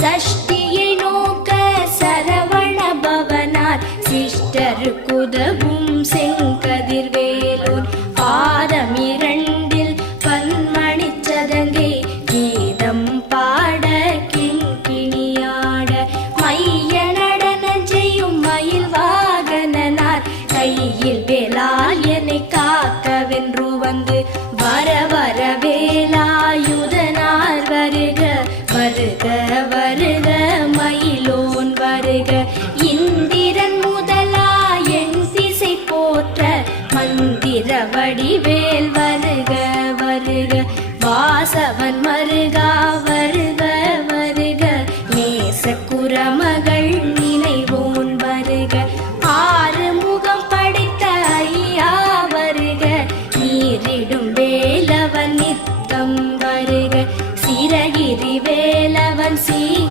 சஷ்டியை நோக்க சரவண பவனார். சிஷ்டருக்குதவும் செங்கதிர்வேலூர். பாதம் இரண்டில் பன்மணி சதங்கை. கீதம் பாட கிண்கிணியாட. மைய நடனம் செய்யும் மயில் வாகனனார். கையில் வேலால் காக்க வென்று வந்து. வர வர வேலாயுதனார் வாழ்க இந்திரன் முதலா என் திசை போற்ற மந்திர வடிவேல் வருக வருக. வாசவன் மருகா வருக வருக. நேச குரமகள் நினைவோன் வருக. ஆறு முகம் படைத்த ஐயா வருக. நீரிடும் வேலவன் நித்தம் வேலவன் சீ